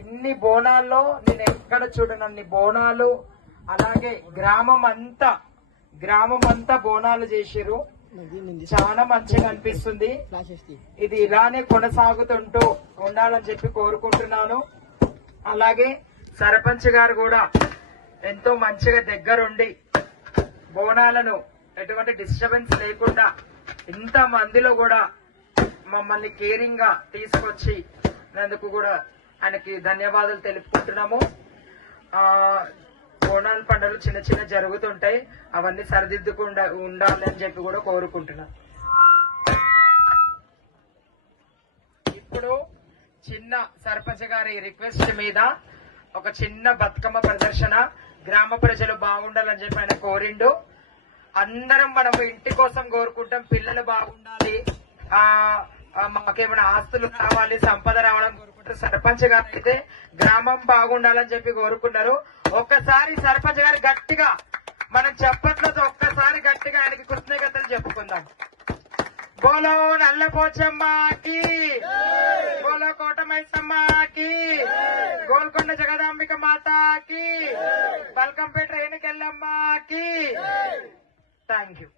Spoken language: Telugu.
ఇన్ని బోనాల్లో నేను ఎక్కడ చూడనన్ని బోనాలు, అలాగే గ్రామం అంతా బోనాలు చేసిరు. చాలా మంచిగా అనిపిస్తుంది. ఇది ఇలానే కొనసాగుతుంటూ ఉండాలని చెప్పి కోరుకుంటున్నాను. అలాగే సర్పంచ్ గారు కూడా ఎంతో మంచిగా దగ్గరుండి బోనాలను ఎటువంటి డిస్టర్బెన్స్ లేకుండా ఇంత మందిలో కూడా మమ్మల్ని కేరింగ్ గా తీసుకొచ్చి నందుకు కూడా ఆయనకి ధన్యవాదాలు తెలుపుకుంటున్నాము. బోనాల పండుగలు చిన్న జరుగుతుంటాయి, అవన్నీ సరిదిద్దుకుండా ఉండాలి అని చెప్పి కూడా కోరుకుంటున్నాను. ఇప్పుడు చిన్న సర్పంచ్ గారి రిక్వెస్ట్ మీద ఒక చిన్న బతుకమ్మ ప్రదర్శన, గ్రామ ప్రజలు బాగుండాలని చెప్పి ఆయన కోరిండు. అందరం మనం ఇంటి కోసం కోరుకుంటాం, పిల్లలు బాగుండాలి, మాకేమైనా ఆస్తులు రావాలి, సంపద రావాలని కోరుకుంటారు. సర్పంచ్ గారు అయితే గ్రామం బాగుండాలని చెప్పి కోరుకున్నారు. ఒక్కసారి సర్పంచ్ గారు గట్టిగా మనం చెప్పట్లేదు, ఒక్కసారి గట్టిగా ఆయనకి కృతజ్ఞతలు చెప్పుకుందాం. బోలో నల్ల పోచమ్మకి, బోలో కోటమైసమ్మకి, గోల్కొండ జగదాంబిక మాతాకి, బల్కంపేట రేణుకెళ్ళమ్మకి. Thank you.